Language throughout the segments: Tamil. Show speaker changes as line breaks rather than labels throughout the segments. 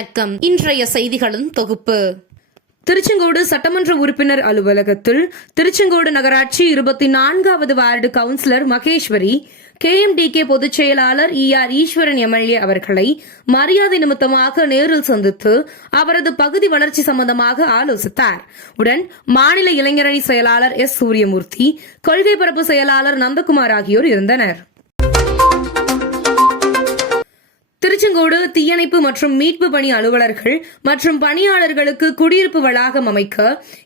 வணக்கம். இன்றைய செய்திகளின் தொகுப்பு.
திருச்செங்கோடு சட்டமன்ற உறுப்பினர் அலுவலகத்தில் திருச்செங்கோடு நகராட்சி இருபத்தி நான்காவது வார்டு கவுன்சிலர் மகேஸ்வரி கே பொதுச் செயலாளர் இ ஆர் ஈஸ்வரன் எம்எல்ஏ அவர்களை மரியாதை நிமித்தமாக நேரில் சந்தித்து அவரது பகுதி வளர்ச்சி சம்பந்தமாக ஆலோசித்தார். உடன் மாநில இளைஞரணி செயலாளர் எஸ். சூரியமூர்த்தி கொள்கை பரப்பு செயலாளர் நந்தகுமார் ஆகியோர் இருந்தனர். திருச்செங்கோடு தீயணைப்பு மற்றும் மீட்பு பணி அலுவலர்கள் மற்றும் பணியாளர்களுக்கு குடியிருப்பு வளாகம் அமைக்க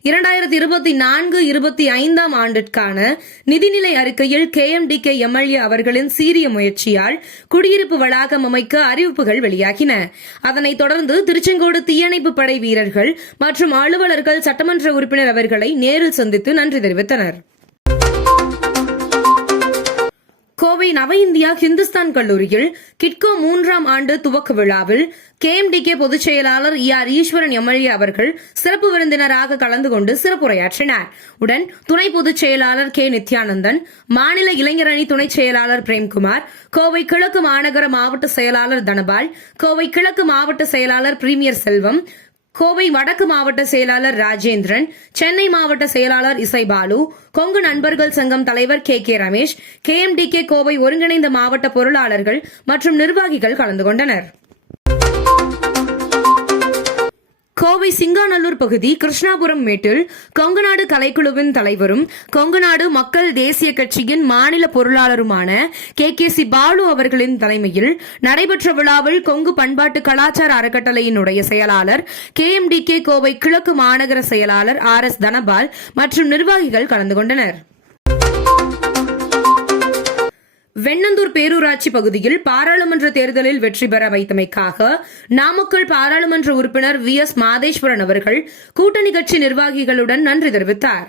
இரண்டாயிரத்தி இருபத்தி நான்கு இருபத்தி ஐந்தாம் ஆண்டிற்கான நிதிநிலை அறிக்கையில் கேஎம்டிகே எம்எல்ஏ அவர்களின் சீரிய முயற்சியால் குடியிருப்பு வளாகம் அமைக்க அறிவிப்புகள் வெளியாகின. அதனைத் தொடர்ந்து திருச்செங்கோடு தீயணைப்பு படை வீரர்கள் மற்றும் அலுவலர்கள் சட்டமன்ற உறுப்பினர் அவர்களை நேரில் சந்தித்து நன்றி தெரிவித்தனர். கோவை நவ இந்தியா ஹிந்துஸ்தான் கல்லூரியில் கிட்கோ மூன்றாம் ஆண்டு துவக்க விழாவில் கேஎம்டிகே பொதுச் செயலாளர் இ ஆர் ஈஸ்வரன் எம்எல்ஏ அவர்கள் சிறப்பு விருந்தினராக கலந்து கொண்டு சிறப்புரையாற்றினார். உடன் துணை பொதுச் செயலாளர் கே நித்யானந்தன் மாநில இளைஞரணி துணைச் செயலாளர் பிரேம்குமார் கோவை கிழக்கு மாநகர மாவட்ட செயலாளர் தனபால் கோவை கிழக்கு மாவட்ட செயலாளர் பிரீமியர் செல்வம் கோவை வடக்கு மாவட்ட செயலாளர் ராஜேந்திரன் சென்னை மாவட்ட செயலாளர் இசைபாலு கொங்கு நண்பர்கள் சங்கம் தலைவர் K K Ramesh K MD K Kovai ஒருங்கிணைந்த மாவட்ட பொருளாளர்கள் மற்றும் நிர்வாகிகள் கலந்து கொண்டனர். கோவை சிங்காநல்லூர் பகுதி கிருஷ்ணாபுரம் மேட்டில் கொங்குநாடு கலைக்குழுவின் தலைவரும் கொங்குநாடு மக்கள் தேசிய கட்சியின் மாநில பொருளாளருமான கே. கே. சி. பாலு அவர்களின் தலைமையில் நடைபெற்ற விழாவில் கொங்கு பண்பாட்டு கலாச்சார அறக்கட்டளையினுடைய செயலாளர் K. M. D. K. Kovai கிழக்கு மாநகர செயலாளர் ஆர். எஸ். தனபால் மற்றும் நிர்வாகிகள் கலந்து கொண்டனர். வெண்ணந்தூர் பேரூராட்சி பகுதியில் பாராளுமன்ற தேர்தலில் வெற்றி பெற வைத்தமைக்காக நாமக்கல் பாராளுமன்ற உறுப்பினர் வி எஸ் மாதேஸ்வரன் அவர்கள் கூட்டணி கட்சி நிர்வாகிகளுடன் நன்றி தெரிவித்தார்.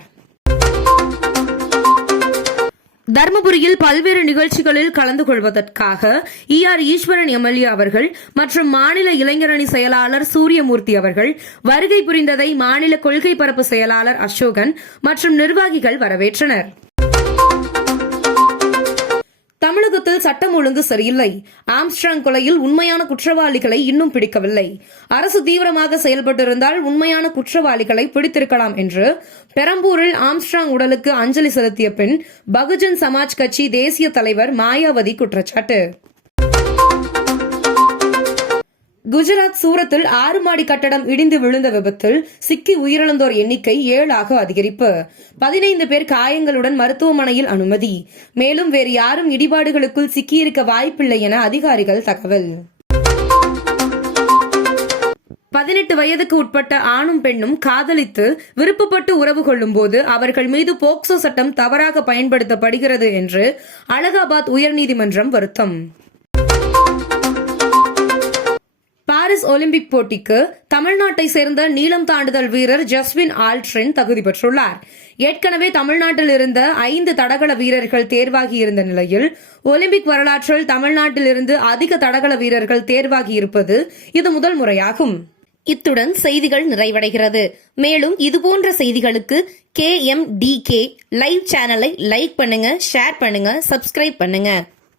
தருமபுரியில் பல்வேறு நிகழ்ச்சிகளில் கலந்து கொள்வதற்காக இ ஆர் ஈஸ்வரன் எம்எல்ஏ அவர்கள் மற்றும் மாநில இளைஞரணி செயலாளர் சூரியமூர்த்தி அவர்கள் வருகை புரிந்ததை மாநில கொள்கை பரப்பு செயலாளர் அசோகன் மற்றும் நிர்வாகிகள் வரவேற்றனர். தமிழகத்தில் சட்டம் ஒழுங்கு சரியில்லை. ஆம்ஸ்ட்ராங் கொலையில் உண்மையான குற்றவாளிகளை இன்னும் பிடிக்கவில்லை. அரசு தீவிரமாக செயல்பட்டிருந்தால் உண்மையான குற்றவாளிகளை பிடித்திருக்கலாம் என்று பெரம்பூரில் ஆம்ஸ்ட்ராங் உடலுக்கு அஞ்சலி செலுத்திய பின் பகுஜன் சமாஜ் கட்சி தேசிய தலைவர் மாயாவதி குற்றச்சாட்டு. குஜராத் சூரத்தில் ஆறு மாடி கட்டடம் இடிந்து விழுந்த விபத்தில் சிக்கி உயிரிழந்தோர் எண்ணிக்கை ஏழாக அதிகரிப்பு. பதினைந்து பேர் காயங்களுடன் மருத்துவமனையில் அனுமதி. மேலும் வேறு யாரும் இடிபாடுகளுக்குள் சிக்கியிருக்க வாய்ப்பில்லை என அதிகாரிகள் தகவல். பதினெட்டு வயதுக்கு உட்பட்ட ஆணும் பெண்ணும் காதலித்து விருப்பப்பட்டு உறவு கொள்ளும்போது அவர்கள் மீது போக்சோ சட்டம் தவறாக பயன்படுத்தப்படுகிறது என்று அலகாபாத் உயர்நீதிமன்றம் வருத்தம். பாரிஸ் ஒலிம்பிக் போட்டிக்கு தமிழ்நாட்டை சேர்ந்த நீளம் தாண்டுதல் வீரர் ஜஸ்வின் ஆல்ட்ரின் தகுதி பெற்றுள்ளார். ஏற்கனவே தமிழ்நாட்டில் இருந்த ஐந்து தடகள வீரர்கள் தேர்வாகி இருந்த நிலையில் ஒலிம்பிக் வரலாற்றில் தமிழ்நாட்டில் இருந்து அதிக தடகள வீரர்கள் தேர்வாகி இருப்பது இது முதல் முறையாகும்.
இத்துடன் செய்திகள் நிறைவடைகிறது. மேலும் இதுபோன்ற செய்திகளுக்கு K M D K live சேனலை லைக் பண்ணுங்க ஷேர் பண்ணுங்க சப்ஸ்கிரைப் பண்ணுங்க.